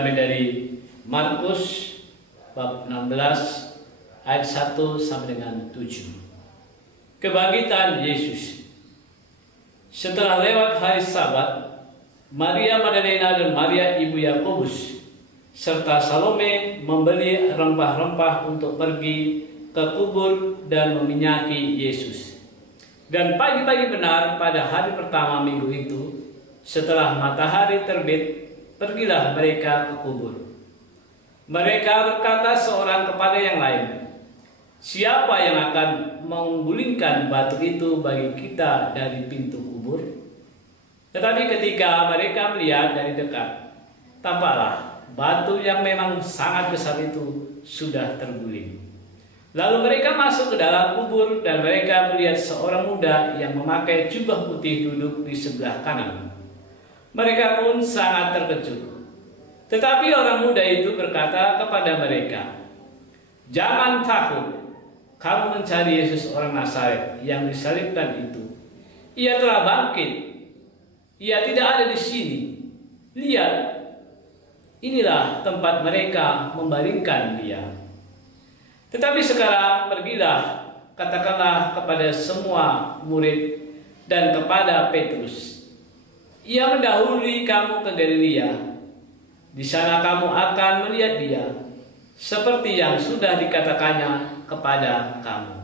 terambil dari Markus bab 16 ayat 1 sampai dengan 7. Kebangkitan Yesus. Setelah lewat hari Sabat, Maria Magdalena dan Maria ibu Yakobus serta Salome membeli rempah-rempah untuk pergi ke kubur dan meminyaki Yesus. Dan pagi-pagi benar pada hari pertama minggu itu, setelah matahari terbit, pergilah mereka ke kubur. Mereka berkata seorang kepada yang lain, "Siapa yang akan menggulingkan batu itu bagi kita dari pintu kubur?" Tetapi ketika mereka melihat dari dekat, tampaklah batu yang memang sangat besar itu sudah terguling. Lalu mereka masuk ke dalam kubur dan mereka melihat seorang muda yang memakai jubah putih duduk di sebelah kanan. Mereka pun sangat terkejut. Tetapi orang muda itu berkata kepada mereka, "Jangan takut, kamu mencari Yesus orang Nazaret yang disalibkan itu. Ia telah bangkit. Ia tidak ada di sini. Lihat, inilah tempat mereka membaringkan dia. Tetapi sekarang pergilah, katakanlah kepada semua murid dan kepada Petrus, ia mendahului kamu ke Galilea. Di sana kamu akan melihat dia, seperti yang sudah dikatakannya kepada kamu."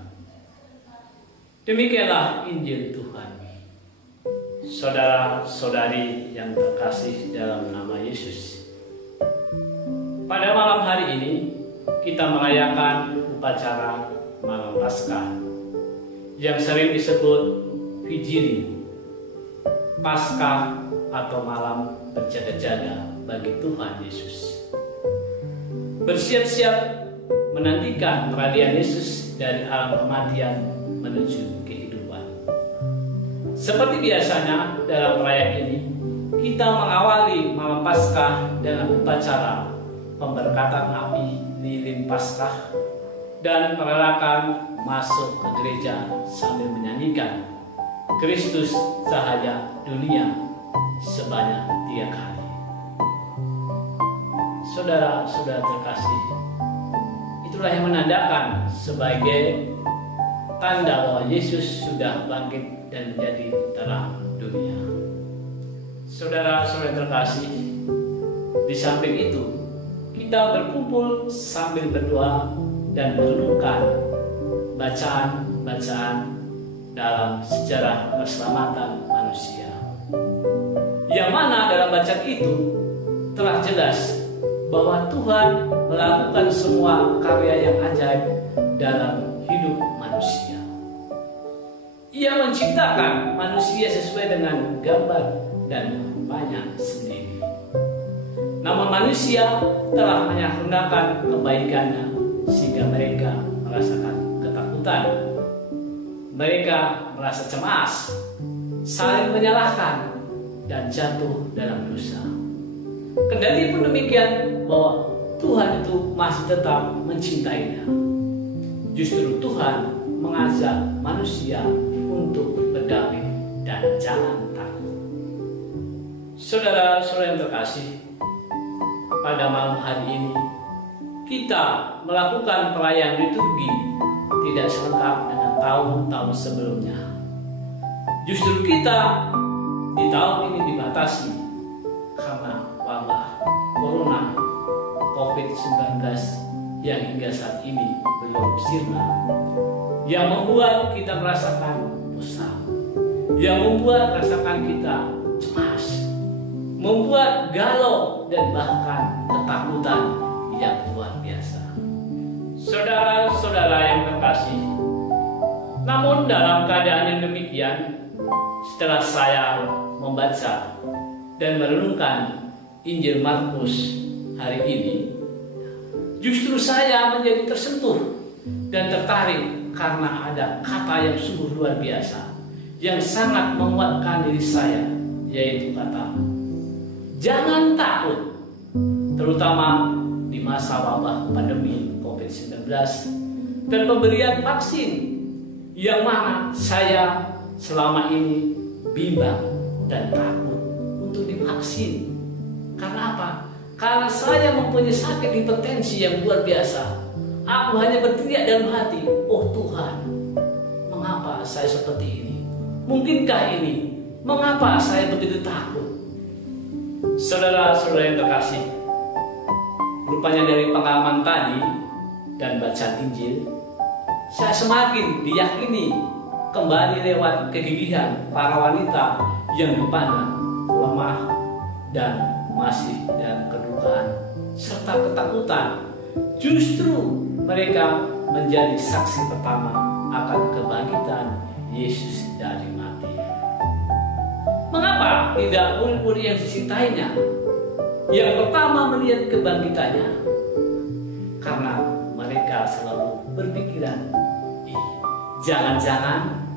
Demikianlah Injil Tuhan. Saudara-saudari yang terkasih dalam nama Yesus, pada malam hari ini kita merayakan upacara Malam Paskah yang sering disebut Vigili, Paskah atau malam berjaga-jaga bagi Tuhan Yesus. Bersiap-siap menantikan peralihan Yesus dari alam kematian menuju kehidupan. Seperti biasanya dalam perayaan ini, kita mengawali Malam Paskah dengan upacara pemberkatan api lilin Paskah dan perarakan masuk ke gereja sambil menyanyikan Kristus Cahaya Dunia sebanyak 3 kali. Saudara-saudara terkasih, itulah yang menandakan sebagai tanda bahwa Yesus sudah bangkit dan menjadi terang dunia. Saudara-saudara terkasih, di samping itu kita berkumpul sambil berdoa dan merenungkan bacaan-bacaan dalam sejarah keselamatan manusia, yang mana dalam bacaan itu telah jelas bahwa Tuhan melakukan semua karya yang ajaib dalam hidup manusia. Ia menciptakan manusia sesuai dengan gambar dan rupanya sendiri. Namun manusia telah menyalahgunakan kebaikannya sehingga mereka merasakan ketakutan. Mereka merasa cemas, saling menyalahkan, dan jatuh dalam dosa. Kendati pun demikian bahwa Tuhan itu masih tetap mencintainya. Justru Tuhan mengajak manusia untuk berdamai dan jangan takut. Saudara-saudara yang terkasih, pada malam hari ini kita melakukan perayaan liturgi tidak selengkap dengan tahun-tahun sebelumnya. Justru kita di tahun ini dibatasi karena wabah Corona COVID-19 yang hingga saat ini belum sirna, yang membuat kita merasakan bosan, yang membuat rasakan kita cemas, membuat galau dan bahkan ketakutan yang luar biasa. Saudara-saudara yang terkasih, namun dalam keadaan yang demikian, setelah saya membaca dan merenungkan Injil Markus hari ini, justru saya menjadi tersentuh dan tertarik karena ada kata yang sungguh luar biasa yang sangat menguatkan diri saya, yaitu kata jangan takut, terutama di masa wabah pandemi COVID-19 dan pemberian vaksin yang mana saya selama ini bimbang dan takut untuk divaksin. Karena apa? karena saya mempunyai sakit hipertensi yang luar biasa. Aku hanya berteriak dalam hati, oh Tuhan, mengapa saya seperti ini? Mungkinkah ini? Mengapa saya begitu takut? Saudara-saudara yang terkasih, rupanya dari pengalaman tadi dan bacaan Injil, saya semakin diyakini kembali lewat kegigihan para wanita yang dipandang lemah dan masih dalam kedukaan serta ketakutan. Justru mereka menjadi saksi pertama akan kebangkitan Yesus dari mati. Mengapa tidak murid-murid yang disintainya yang pertama melihat kebangkitannya? Karena mereka selalu berpikiran, jangan-jangan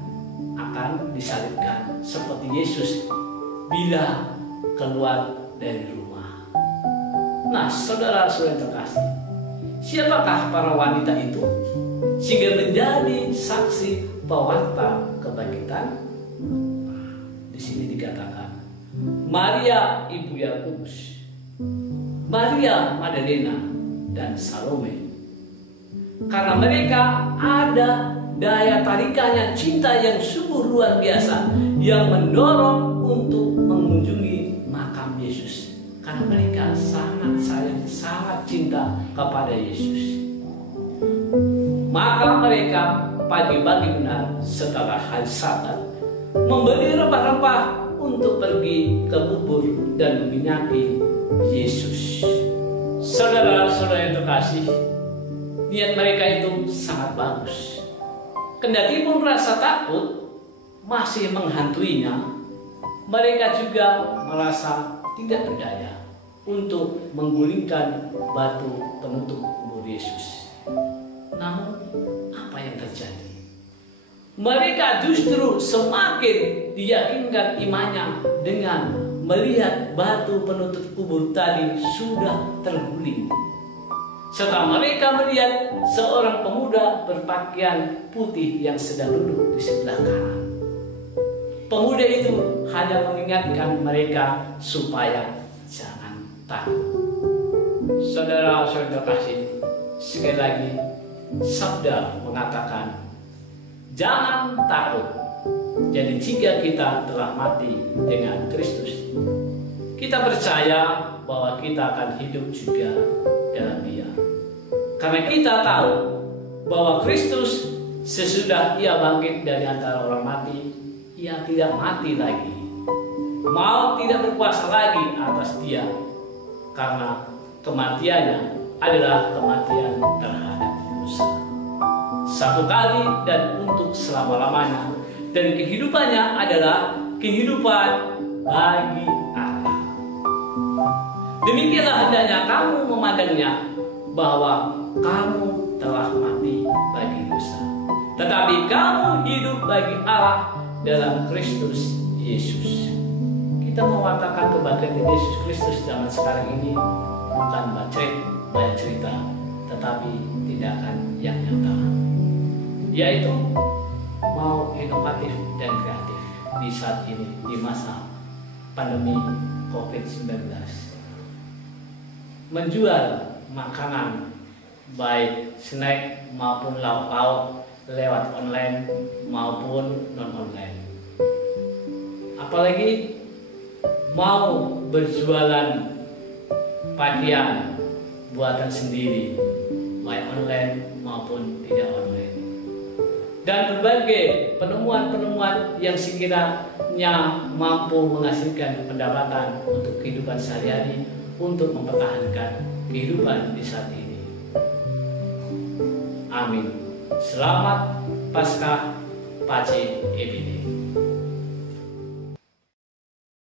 akan disalibkan seperti Yesus bila keluar dari rumah. Nah, saudara-saudara yang terkasih, siapakah para wanita itu sehingga menjadi saksi pewarta kebangkitan? Di sini dikatakan Maria ibu Yakobus, Maria Magdalena, dan Salome. Karena mereka ada daya tarikannya cinta yang sungguh luar biasa yang mendorong untuk mengunjungi makam Yesus. Karena mereka sangat sayang, sangat cinta kepada Yesus. Maka mereka pagi-pagi benar setelah hari Sabat membeli rempah-rempah untuk pergi ke kubur dan meminyaki Yesus. Saudara-saudara yang terkasih, niat mereka itu sangat bagus. Kendati pun rasa takut masih menghantuinya, mereka juga merasa tidak berdaya untuk menggulingkan batu penutup kubur Yesus. Namun apa yang terjadi? Mereka justru semakin diyakinkan imannya dengan melihat batu penutup kubur tadi sudah terguling. Setelah mereka melihat seorang pemuda berpakaian putih yang sedang duduk di sebelah kanan. Pemuda itu hanya mengingatkan mereka supaya jangan takut. Saudara-saudara terkasih, sekali lagi sabda mengatakan jangan takut. Jadi jika kita telah mati dengan Kristus, kita percaya bahwa kita akan hidup juga dalam Dia. Karena kita tahu bahwa Kristus sesudah Ia bangkit dari antara orang mati, Ia tidak mati lagi. Maut tidak berkuasa lagi atas Dia, karena kematiannya adalah kematian terhadap dosa. Satu kali dan untuk selama-lamanya, dan kehidupannya adalah kehidupan bagi Allah. Demikianlah hendaknya kamu memandangnya, bahwa kamu telah mati bagi dosa, tetapi kamu hidup bagi Allah dalam Kristus Yesus. Kita mewatakan kebangkitan Yesus Kristus zaman sekarang ini bukan banyak cerita, tetapi tindakan yang nyata, yaitu mau inovatif dan kreatif di saat ini, di masa pandemi COVID-19. Menjual makanan baik snack maupun lauk-lauk lewat online maupun non-online. Apalagi mau berjualan pakaian buatan sendiri, baik online maupun tidak online. Dan berbagai penemuan-penemuan yang sekiranya mampu menghasilkan pendapatan untuk kehidupan sehari-hari, untuk mempertahankan kehidupan di saat ini. Amin. Selamat Paskah Pace EBD.